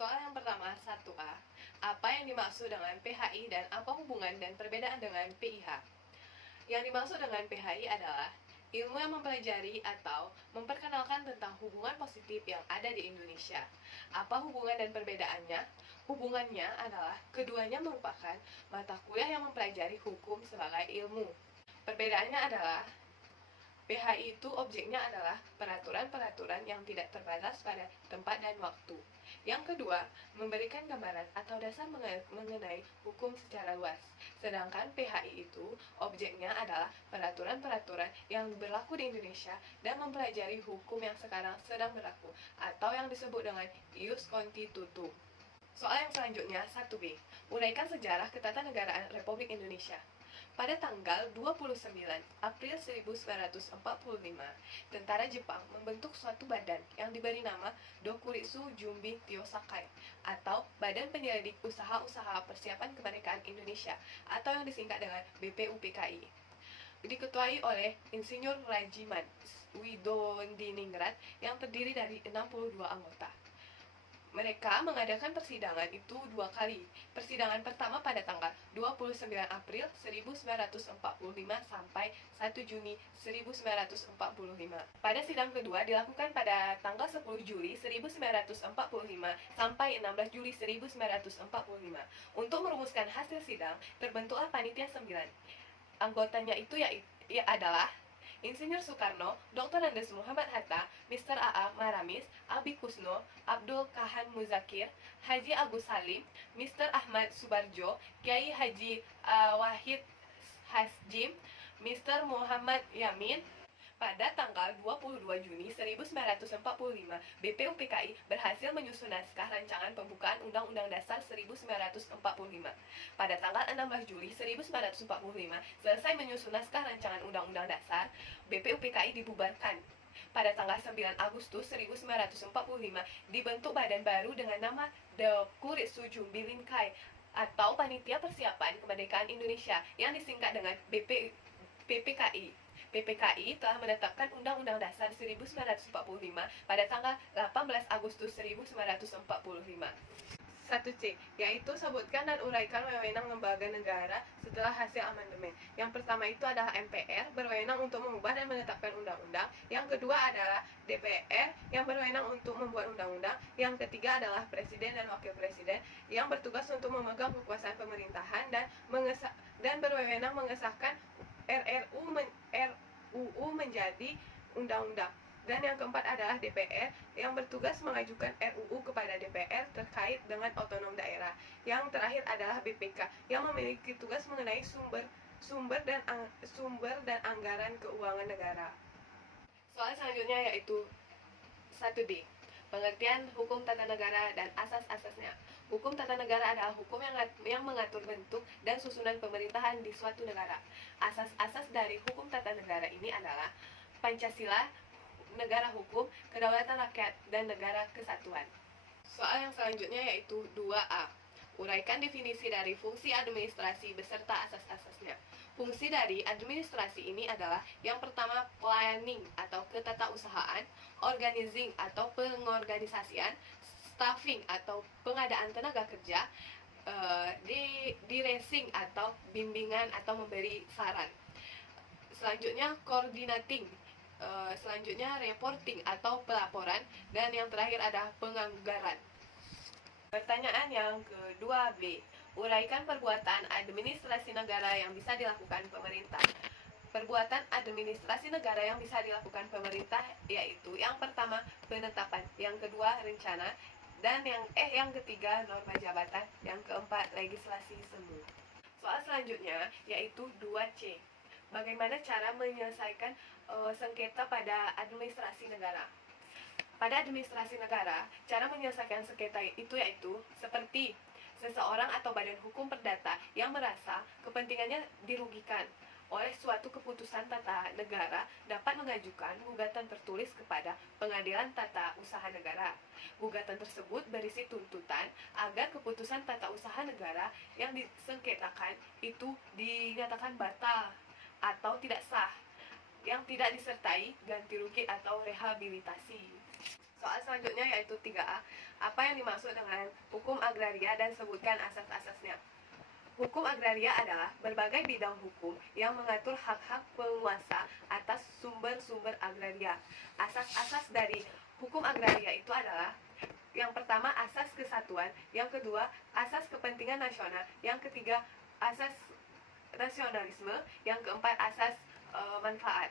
Soal yang pertama, 1A. Apa yang dimaksud dengan PHI dan apa hubungan dan perbedaan dengan PIH? Yang dimaksud dengan PHI adalah ilmu yang mempelajari atau memperkenalkan tentang hubungan positif yang ada di Indonesia. Apa hubungan dan perbedaannya? Hubungannya adalah keduanya merupakan mata kuliah yang mempelajari hukum sebagai ilmu. Perbedaannya adalah PHI itu objeknya adalah peraturan-peraturan yang tidak terbatas pada tempat dan waktu. Yang kedua, memberikan gambaran atau dasar mengenai hukum secara luas. Sedangkan PHI itu objeknya adalah peraturan-peraturan yang berlaku di Indonesia dan mempelajari hukum yang sekarang sedang berlaku atau yang disebut dengan ius constitutum. Soal yang selanjutnya, 1B. Uraikan sejarah ketatanegaraan Republik Indonesia. Pada tanggal 29 April 1945, tentara Jepang membentuk suatu badan yang diberi nama Dokuritsu Jumbi Tyosakai atau Badan Penyelidik Usaha-Usaha Persiapan Kemerdekaan Indonesia atau yang disingkat dengan BPUPKI. Diketuai oleh Insinyur Rajiman Widodiningrat yang terdiri dari 62 anggota. Mereka mengadakan persidangan itu 2 kali. Persidangan pertama pada tanggal 29 April 1945 sampai 1 Juni 1945. Pada sidang kedua dilakukan pada tanggal 10 Juli 1945 sampai 16 Juli 1945. Untuk merumuskan hasil sidang, terbentuklah panitia 9. Anggotanya itu adalah Insinyur Soekarno, Dr. Andes Muhammad Hatta, Mr. A.A. Maramis, Abi Kusno, Abdul Kahan Muzakir, Haji Agus Salim, Mr. Ahmad Subarjo, Kiai Haji Wahid Hasjim, Mr. Muhammad Yamin. Pada tanggal 22 Juni 1945, BPUPKI berhasil menyusun naskah rancangan pembukaan Undang-Undang Dasar 1945. Pada tanggal 16 Juli 1945, selesai menyusun naskah rancangan Undang-Undang Dasar, BPUPKI dibubarkan. Pada tanggal 9 Agustus 1945, dibentuk badan baru dengan nama Dokuritsu Jumbi Linkai atau Panitia Persiapan Kemerdekaan Indonesia yang disingkat dengan PPKI. PPKI telah menetapkan Undang-Undang Dasar 1945 pada tanggal 18 Agustus 1945. 1C, yaitu sebutkan dan uraikan wewenang lembaga negara setelah hasil amandemen. Yang pertama itu adalah MPR, berwenang untuk mengubah dan menetapkan undang-undang. Yang kedua adalah DPR, yang berwenang untuk membuat undang-undang. Yang ketiga adalah Presiden dan Wakil Presiden, yang bertugas untuk memegang kekuasaan pemerintahan dan berwenang mengesahkan RUU menjadi undang-undang. Dan yang keempat adalah DPR, yang bertugas mengajukan RUU kepada DPR terkait dengan otonom daerah. Yang terakhir adalah BPK, yang memiliki tugas mengenai sumber dan anggaran keuangan negara. Soal selanjutnya yaitu 1D. Pengertian hukum tata negara dan asas-asasnya. Hukum tata negara adalah hukum yang mengatur bentuk dan susunan pemerintahan di suatu negara. Asas-asas dari hukum tata negara ini adalah Pancasila, negara hukum, kedaulatan rakyat, dan negara kesatuan. Soal yang selanjutnya yaitu 2A. Uraikan definisi dari fungsi administrasi beserta asas-asasnya. Fungsi dari administrasi ini adalah yang pertama planning atau ketatausahaan, organizing atau pengorganisasian, staffing atau pengadaan tenaga kerja, dressing atau bimbingan atau memberi saran. Selanjutnya coordinating, selanjutnya reporting atau pelaporan, dan yang terakhir adalah penganggaran. Pertanyaan yang kedua B. Uraikan perbuatan administrasi negara yang bisa dilakukan pemerintah. Perbuatan administrasi negara yang bisa dilakukan pemerintah yaitu yang pertama penetapan, yang kedua rencana, dan yang ketiga norma jabatan, yang keempat legislasi semu. Soal selanjutnya yaitu 2C. Bagaimana cara menyelesaikan sengketa pada administrasi negara? Pada administrasi negara, cara menyelesaikan sengketa itu yaitu seperti seseorang atau badan hukum perdata yang merasa kepentingannya dirugikan oleh suatu keputusan tata negara dapat mengajukan gugatan tertulis kepada Pengadilan Tata Usaha Negara. Gugatan tersebut berisi tuntutan agar keputusan tata usaha negara yang disengketakan itu dinyatakan batal atau tidak sah, yang tidak disertai ganti rugi atau rehabilitasi. Soal selanjutnya yaitu 3A. Apa yang dimaksud dengan hukum agraria dan sebutkan asas-asasnya. Hukum agraria adalah berbagai bidang hukum yang mengatur hak-hak penguasa atas sumber-sumber agraria. Asas-asas dari hukum agraria itu adalah: yang pertama, asas kesatuan; yang kedua, asas kepentingan nasional; yang ketiga, asas nasionalisme; yang keempat, asas manfaat.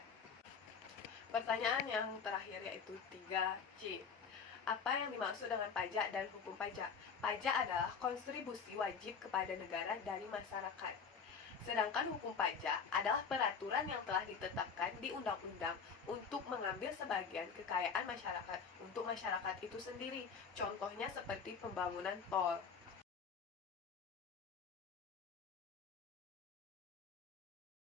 Pertanyaan yang terakhir yaitu 3C. Apa yang dimaksud dengan pajak dan hukum pajak? Pajak adalah kontribusi wajib kepada negara dari masyarakat. Sedangkan hukum pajak adalah peraturan yang telah ditetapkan di undang-undang untuk mengambil sebagian kekayaan masyarakat untuk masyarakat itu sendiri. Contohnya seperti pembangunan tol.